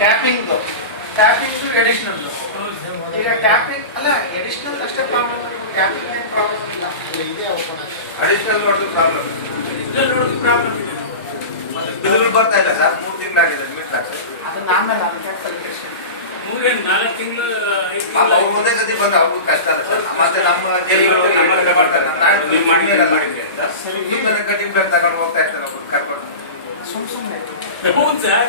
Tapping additional. ಈಗ tapping ಅಲ್ಲ additional ಅಷ್ಟೇ ಪ್ರಾಬ್ಲಮ್, ಟ್ಯಾಪಿಂಗ್ ಏನು ಪ್ರಾಬ್ಲಮ್ ಇಲ್ಲ. ಅಡಿಷನಲ್ ನೋಡಿದ್ರು ಪ್ರಾಬ್ಲಮ್, ಪ್ರಾಬ್ಲಮ್ ಇದೆ. ಬಿಲ್ಗಳು ಬರ್ತಾ ಇಲ್ಲ ಸರ್, 3 ತಿಂಗಳಾಗಿದೆ ಲಿಮಿಟ್ ಆಗ್ತದೆ. ಅದನ್ನ ಆಮೇಲೆ ಅದಕ್ಕೆ ಕ್ಯಾಲ್ಕುಲೇಷನ್ 3-4 ತಿಂಗಳು ಅವ್ರು ಒಂದೇ ಸತಿ ಬಂದು ಅವ್ರಿಗೆ ಕಷ್ಟ ಅದ ಸರ್. ಮತ್ತೆ ನಮ್ಮ ಜೈಲಿಗೆ ಬರ್ತಾರೆ, ನಿಮ್ಮನ್ನ ಕಟಿಂಗ್ ಬ್ಯಾಗ್ ತಗೊಂಡು ಹೋಗ್ತಾ ಇರ್ತಾರೆ ಅವ್ರು ಕರ್ಕೊಂಡು. ಸುಮ್ಮನೆ ಹೌದು ಸರ್,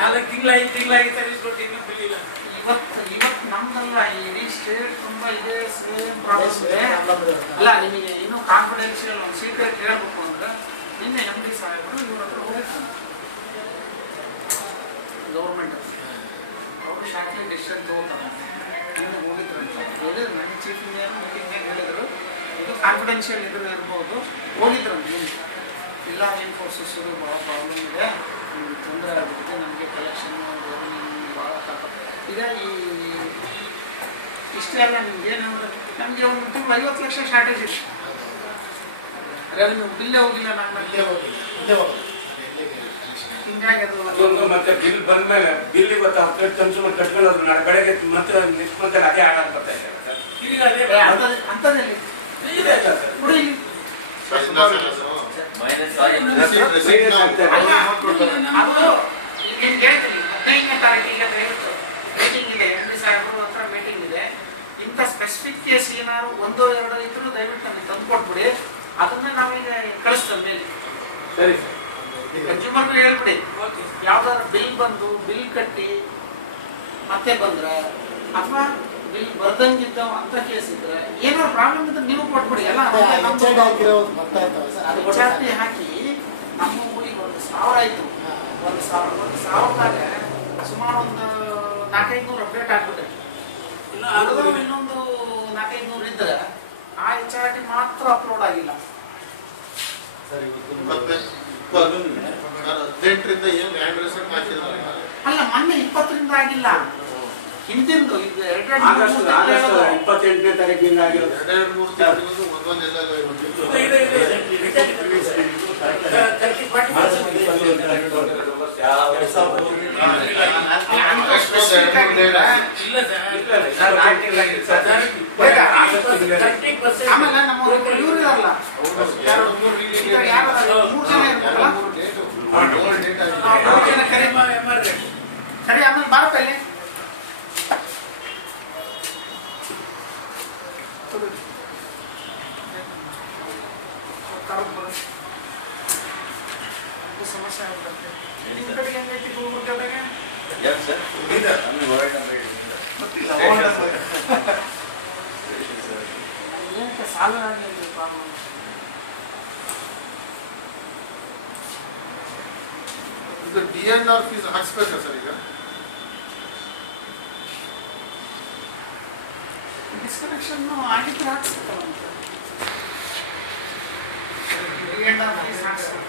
4 ತಿಂಗಳು 5 ತಿಂಗಳಾಗಿ ಸರ್ವಿಸ್ ಕೊಟ್ಟು ಇನ್ನೂ ಬಿಲ್ಲಿಲ್ಲ. ಇವತ್ತು ನಮ್ದಲ್ಲ, ಇಡೀ ಸ್ಟೇಟ್ ತುಂಬಾ ಇದೆ, ಸೇಮ್ ಪ್ರಾಬ್ಲಮ್ ಇದೆ. ಅಲ್ಲ ನಿಮಗೆ ಇನ್ನೂ ಕಾನ್ಫಿಡೆನ್ಷಿಯಲ್ ಒಂದು ಸೀಕ್ರೆಟ್ ಹೇಳ್ಬೇಕು ಅಂದ್ರೆ, ನಿನ್ನೆ MD ಸಾಹೇಬರು ಇವ್ರ ಹತ್ರ ಹೋಗಿರ್ತಾರೆ ಗೌರ್ಮೆಂಟ್ ಅವರು ಶಾರ್ಟ್ಲಿ ಡಿಸಿಷನ್ ತಗೋತಾರೆ. ನಿನ್ನೆ ಹೋಗಿದ್ರಂತ ಹೇಳಿದ್ರು, ನನ್ನ ಚೀಫ್ ಇಂಜಿನಿಯರ್ ಮೀಟಿಂಗ್ನಾಗ ಹೇಳಿದ್ರು ಇದು ಕಾನ್ಫಿಡೆನ್ಷಿಯಲ್ ಇದ್ರೆ ಇರ್ಬೋದು. ಹೋಗಿದ್ರಂತ ನಿನ್ನೆ, ಇಲ್ಲ ಎನ್ಫೋರ್ಸಸ್ ಭಾಳ ಪ್ರಾಬ್ಲಮ್ ಇದೆ, ತೊಂದರೆ ಆಗ್ಬಿಟ್ಟಿದೆ, ನಮಗೆ ಕಲೆಕ್ಷನ್ ಭಾಳ ಈಗ ಇಷ್ಟೇ ಅಲ್ಲ. ನಿಮ್ಗೆ ಏನಂದ್ರೆ ನಮಗೆ ಒಂದು ತಿಂಗಳು 50 ಲಕ್ಷ ಶಾರ್ಟೇಜ್ ಇದೆ. ರೆವೆನ್ಯೂ ಬಿಲ್ಲೇ ಹೋಗಿಲ್ಲ, ನಮ್ಮಲ್ಲಿ ಹಿಂಗಾಗಿ ಅದು ಮತ್ತೆ ಬಿಲ್ ಬಂದ್ಮೇಲೆ ಬಿಲ್ ಇವತ್ತು 10 ಕನ್ಸ್ಯೂಮರ್ ಕಟ್ಕೊಳ್ಳೋದು ನಾಳೆ ಬೆಳಗ್ಗೆ ಮತ್ತೆ ನೆಕ್ಸ್ಟ್ ಮಂತ್ ಅದೇ ಆರ್ಡರ್ ಬರ್ತಾ ಇದೆ. ಈಗ ಅದೇ ಅಂಥದ್ದಲ್ಲಿ ಇದೆ ಸರ್. ನೋಡಿ ಅದು ನಿಮ್ಗೆ ಹೇಳ್ತೀನಿ, 15ನೇ ತಾರೀಕಿಗೆ ದಯವಿಟ್ಟು ಮೀಟಿಂಗ್ ಇದೆ, MD ಸಾಹೇಬರು ಹತ್ರ ಮೀಟಿಂಗ್ ಇದೆ. ಇಂಥ ಸ್ಪೆಸಿಫಿಕ್ ಕೇಸ್ ಏನಾದ್ರು 1-2 ಇದ್ರು ದಯವಿಟ್ಟು ನಮಗೆ ತಂದು ಕೊಟ್ಬಿಡಿ, ಅದನ್ನ ನಾವೀಗ ಕಳಿಸ್ತೇವೆ ಮೇಲೆ. ಸರಿ ಕನ್ಸ್ಯೂಮರ್ಗೂ ಹೇಳ್ಬಿಡಿ, ಯಾವ್ದಾದ್ರು ಬಿಲ್ ಬಂದು ಬಿಲ್ ಕಟ್ಟಿ ಮತ್ತೆ ಬಂದ್ರೆ ಅಥವಾ ಬಿಲ್ ಬರ್ದಂಗಿದ್ದ ಅಂತ ಕೇಸ್ ಇದ್ರೆ ಏನಾದ್ರು ಪ್ರಾಬ್ಲಮ್ ಇದ್ರೆ ನೀವು ಕೊಟ್ಬಿಡಿ. ಎಲ್ಲ ವಿಚಾರಣೆ ಹಾಕಿ ನಮ್ಮ ಊರಿಗೆ 1,000 ಆಯ್ತು. 1,000ದಾಗ ಸುಮಾರು ಒಂದು 400-500 ಅಪ್ಡೇಟ್ ಆಗ್ಬಿಟ್ಟೆ. ಇನ್ನೊಂದು 400-500 ಇದ್ರೆ ಆ HRT ಮಾತ್ರ ಅಪ್ಲೋಡ್ ಆಗಿಲ್ಲ. ಅಲ್ಲ ಮೊನ್ನೆ 20ರಿಂದ ಆಗಿಲ್ಲ, ಹಿಂದಿಂದು ಈಗ 28ನೇ ತಾರೀಕಿಂದ ಆಗಿರೋದು. ಆಮೇಲೆ ನಮ್ಮ ಇವ್ರು ಇರಲ್ಲ, 3 ಜನ ಇರ್ಬೇಕಲ್ಲ, 3 ಜನ ಸರಿ. ಆಮೇಲೆ ಬಾರಪ್ಪ ಇಲ್ಲಿ ಸಮಸ್ಯೆ ಆಗುತ್ತೆ. ನಿಮ್ಮ ಕಡೆಗೆ ಹೆಂಗೈತಿ ಗುಲ್ಬರ್ಗದಾಗ? ಏನಕ್ಕೆ ಸಾಲ ಪ್ರಾಬ್ಲಮ್? ಇದು DNR ಫೀಸ್ ಹಾಕ್ಸ್ಬೇಕಾ ಸರ್? ಈಗ ಡಿಸ್ಕನೆಕ್ಷನ್ ಆಗಿದ್ರೆ ಹಾಕ್ಸ್ಬೇಕಲ್ಲ ಅಂತ DNR ಫೀಸ್ ಹಾಕ್ಸ್ಬೇಕು.